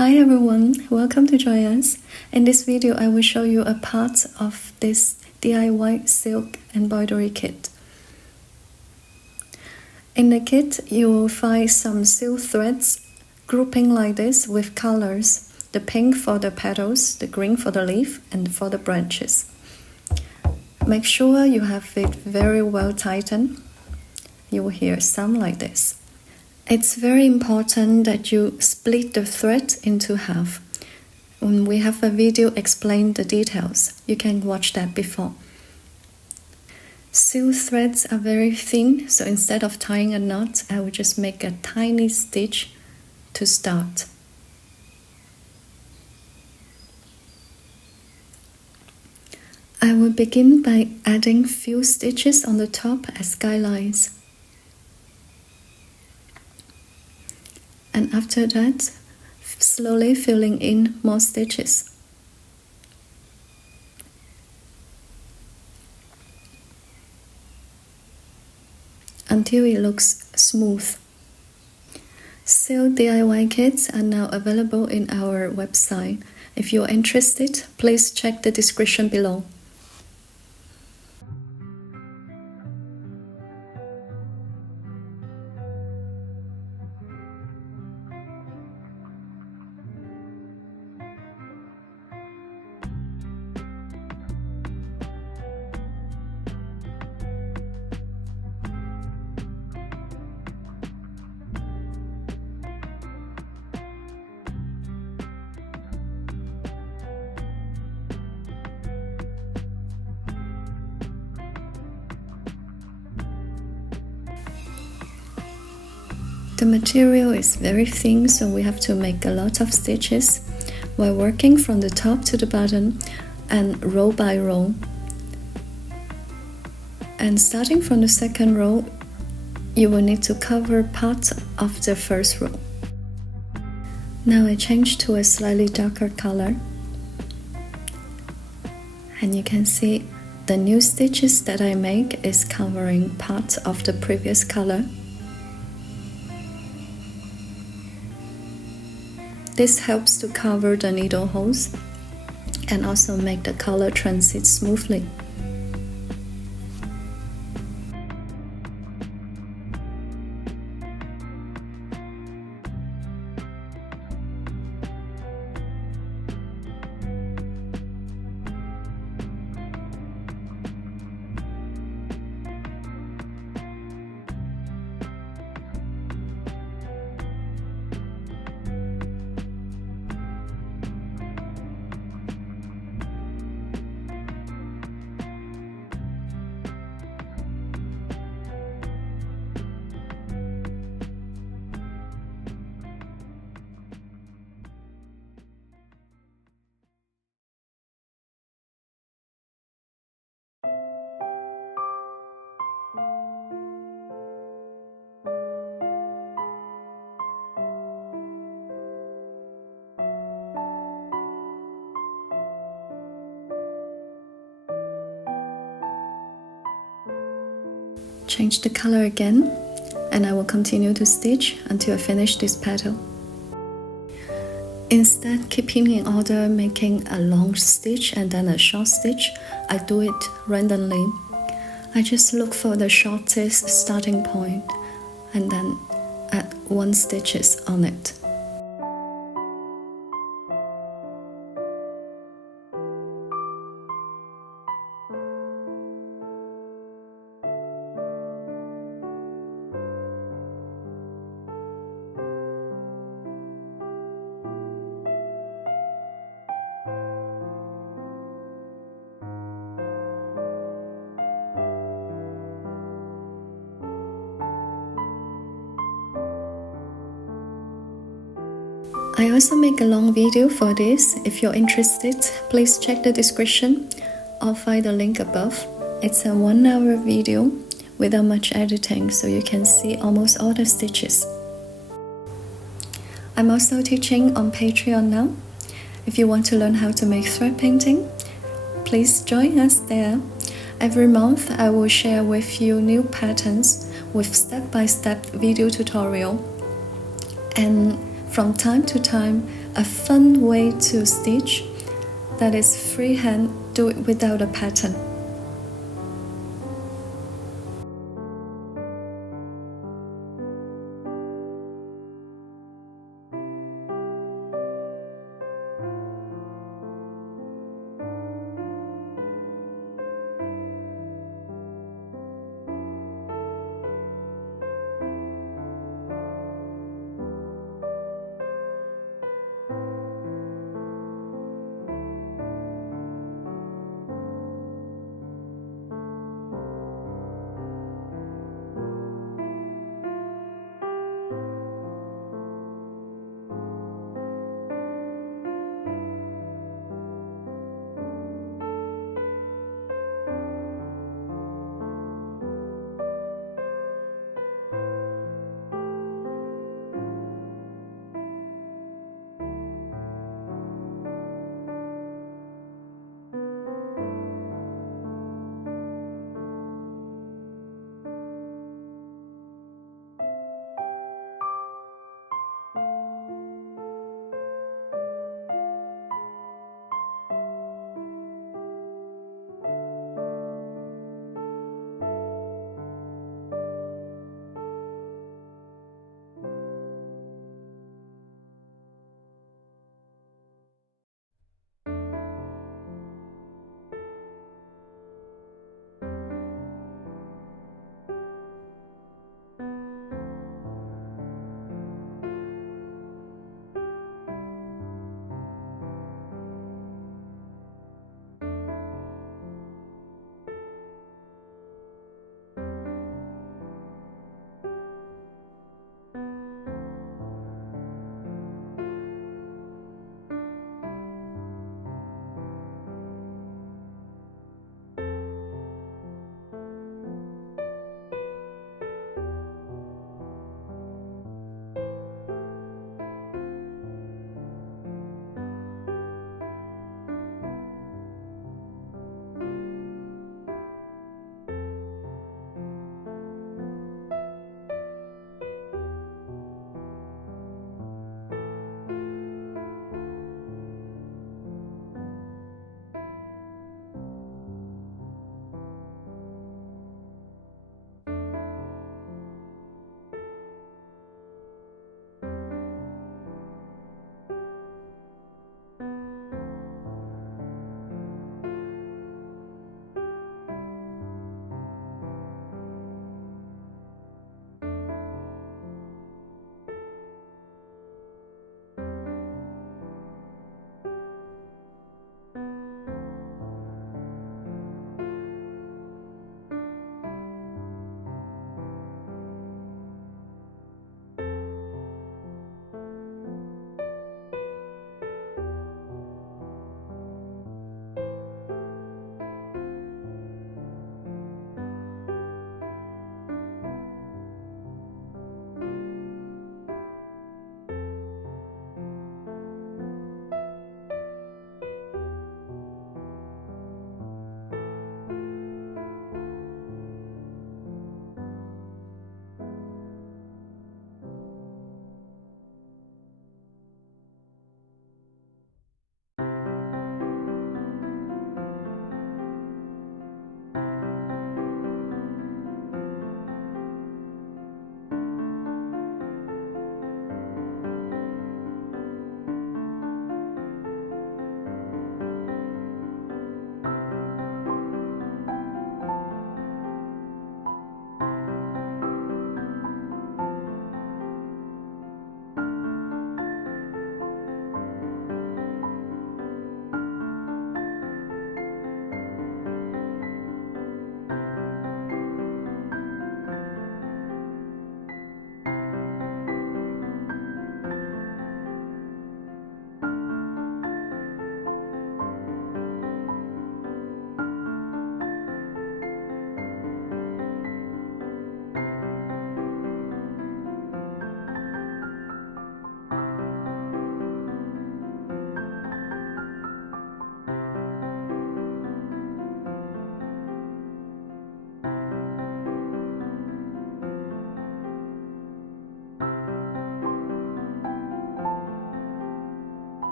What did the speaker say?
Hi everyone, welcome to join us. In this video, I will show you a part of this DIY silk embroidery kit. In the kit, you will find some silk threads grouping like this with colors. The pink for the petals, the green for the leaf, and for the branches. Make sure you have it very well tightened. You will hear some like this. It's very important that you split the thread into half. We have a video explaining the details. You can watch that before. Silk threads are very thin, so instead of tying a knot, I will just make a tiny stitch to start. I will begin by adding few stitches on the top as guidelines. And after that, slowly filling in more stitches. Until it looks smooth. Silk DIY kits are now available in our website. If you're interested, please check the description below. The material is very thin, so we have to make a lot of stitches while working from the top to the bottom and row by row. And starting from the second row, you will need to cover part of the first row. Now I change to a slightly darker color. And you can see the new stitches that I make is covering part of the previous color. This helps to cover the needle holes and also make the color transit smoothly. Change the color again, and I will continue to stitch until I finish this petal. Instead keeping in order making a long stitch and then a short stitch, I do it randomly. I just look for the shortest starting point and then add one stitches on it. I also make a long video for this. If you're interested, please check the description or find the link above. It's a 1-hour video without much editing, so you can see almost all the stitches. I'm also teaching on Patreon now. If you want to learn how to make thread painting, please join us there. Every month I will share with you new patterns with step-by-step video tutorial. And From time to time, a fun way to stitch that is freehand, do it without a pattern.